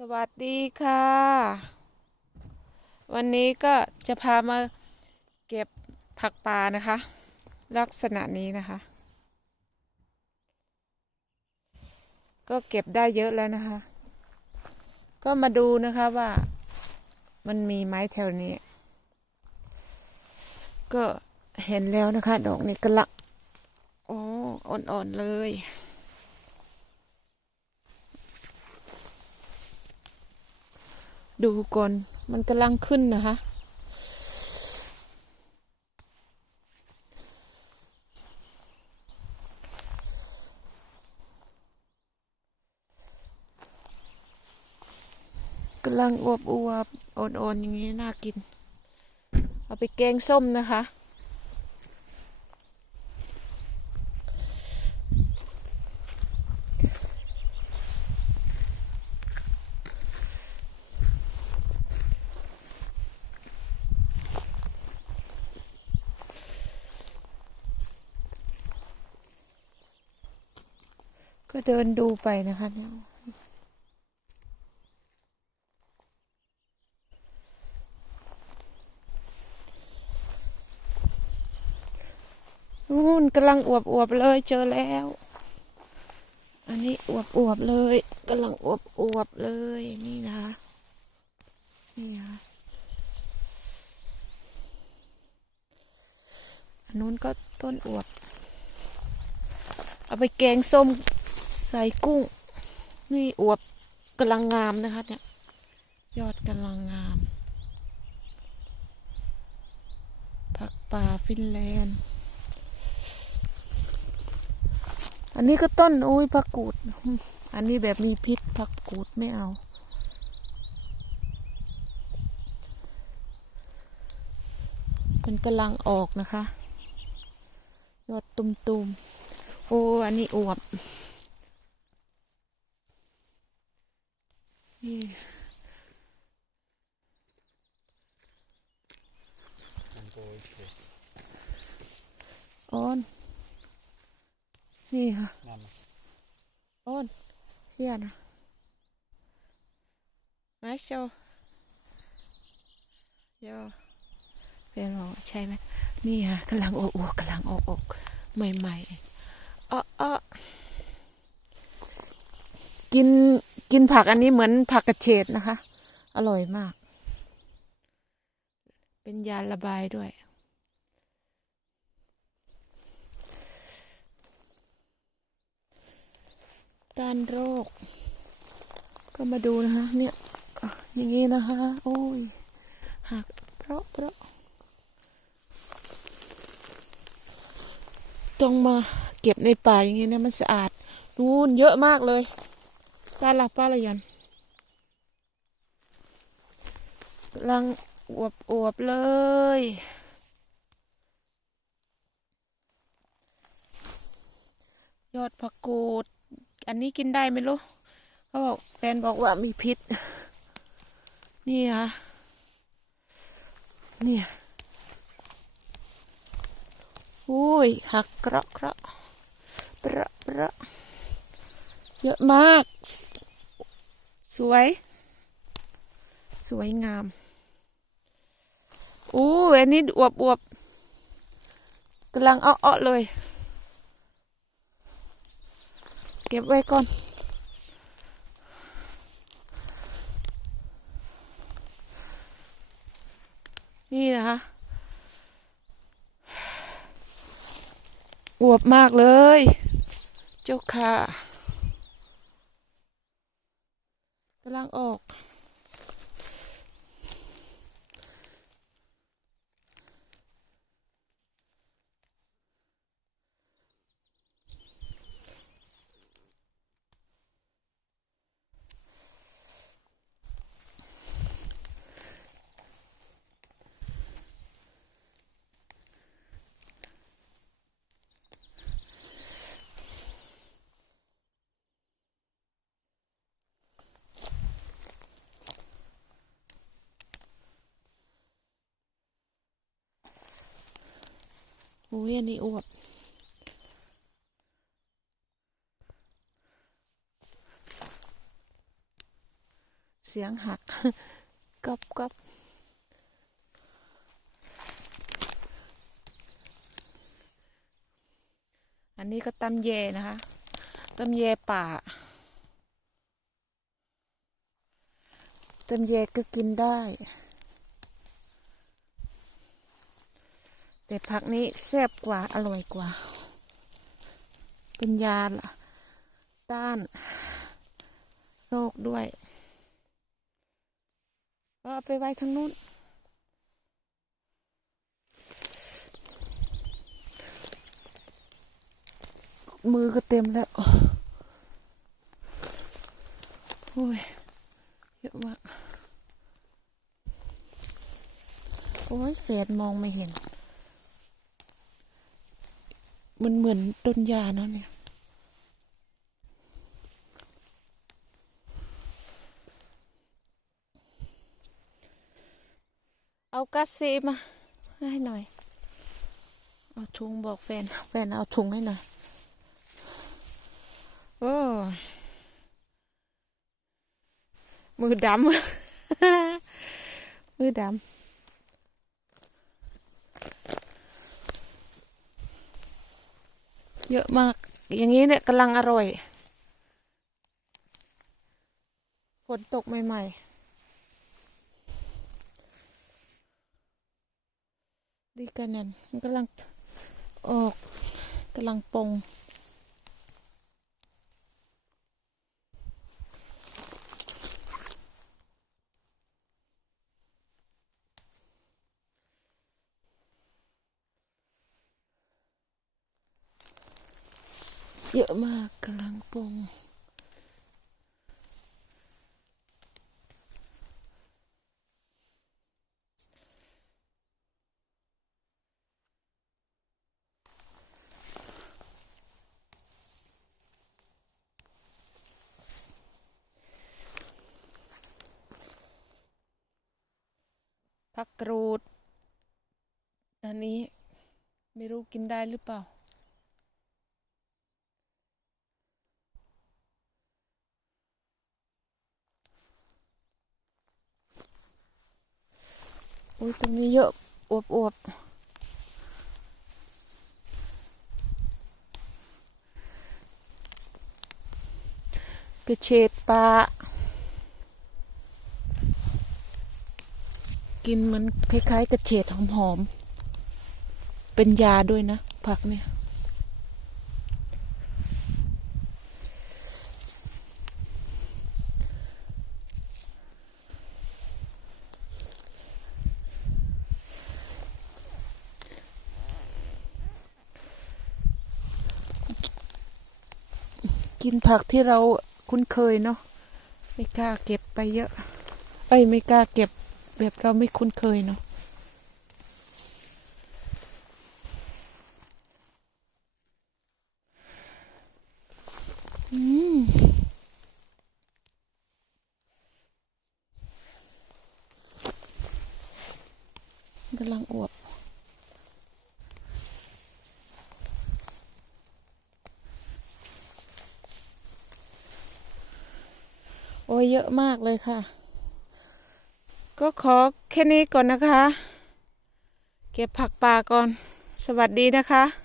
สวัสดีค่ะ วันนี้ก็จะพามาเก็บผักป่านะคะ ลักษณะนี้นะคะ ก็เก็บได้เยอะแล้วนะคะ ก็มาดูนะคะว่ามันมีไม้แถวนี้ ก็เห็นแล้วนะคะ ดอกนี้กำลังโอ้อ่อนๆเลย ดูก่อน มันกำลังขึ้นนะคะ กำลังอวบอวบอ่อนๆอย่างนี้น่ากิน เอาไปแกงส้มนะคะ ก็เดินดูไปนะคะเนี่ยนู่นกำลังอวบอวบๆเลยเจอแล้ว อันนี้อวบอวบๆเลยกำลังอวบอวบๆเลยนี่นะคะนี่นะอันนู้นก็ต้นอวบ เอาไปแกงส้ม ใส่กุ้ง นี่อวบกำลังงามนะคะเนี่ย ยอดกำลังงาม ผักป่าฟินแลนด์ อันนี้ก็ต้นอุ้ยผักกูด อันนี้แบบมีพิษผักกูดไม่เอามันกำลังออกนะคะ ยอดตุ่มๆ โอ้ อันนี้อวบ นี่อ้อนนี่ค่ะอ้อนเฮียนะมาโชว์โยเป็นหรอใช่ไหมนี่ค่ะ กินผักอันนี้เหมือนผักกระเฉดนะคะ อร่อยมาก เป็นยาระบายด้วย ต้านโรค ก็มาดูนะคะ เนี่ยอย่างงี้นะคะ โอ้ยหักเพราะเพราะต้องมาเก็บในป่าอย่างงี้นะมันสะอาดนู่นเยอะมากเลย ป้าละป้าละยันลังอวบอวบเลย ยอดผักกูด อันนี้กินได้ไหมลูกเขาบอกแฟนบอกว่ามีพิษ นี่ค่ะเนี่ยอุ้ยหักกระกระประเประ เยอะมาก สวย สวยงามอู้อันนี้อวบอวบกำลังอ้อๆเลย เก็บไว้ก่อน นี่นะคะอวบมากเลย เจ้าค่ะ กำลังออก อุ้ยอันนี้อวบสียงหักกอบกอบอันนี้ก็ตำแยนะคะตำแยป่าตำแยก็กินได้ แต่ผักนี้แซ่บกว่าอร่อยกว่า เป็นยาต้านโรคด้วยก็เอาไปไว้ทางนู้นมือก็เต็มแล้ว โอ้ย เยอะมาก โอ้ยแฟดมองไม่เห็น มันเหมือนต้นยาเนาะเนี่ย เอากัสซีมาให้หน่อย เอาถุงบอกแฟน แฟนเอาถุงให้หน่อย โอ้ยมือดำ มือดำ เยอะมาก อย่างนี้เนี่ยกำลังอร่อย ฝนตกใหม่ ๆ ดีกันนั่นมันกำลังออกกำลังปง เยอะมากกำลังปงผักกรูด อันนี้ไม่รู้กินได้หรือเปล่า โอ้ยตรงนี้เยอะอวบอวบกระเฉดปลากินเหมือนคล้ายๆกระเฉดหอมๆ เป็นยาด้วยนะ ผักเนี่ย กินผักที่เราคุ้นเคยเนาะไม่กล้าเก็บไปเยอะ เอ้ยไม่กล้าเก็บแบบเราไม่คุ้นเคยเนาะอืมกำลังอวบ โอ้ย เยอะมากเลยค่ะ ก็ขอแค่นี้ก่อนนะคะ เก็บผักป่าก่อน สวัสดีนะคะ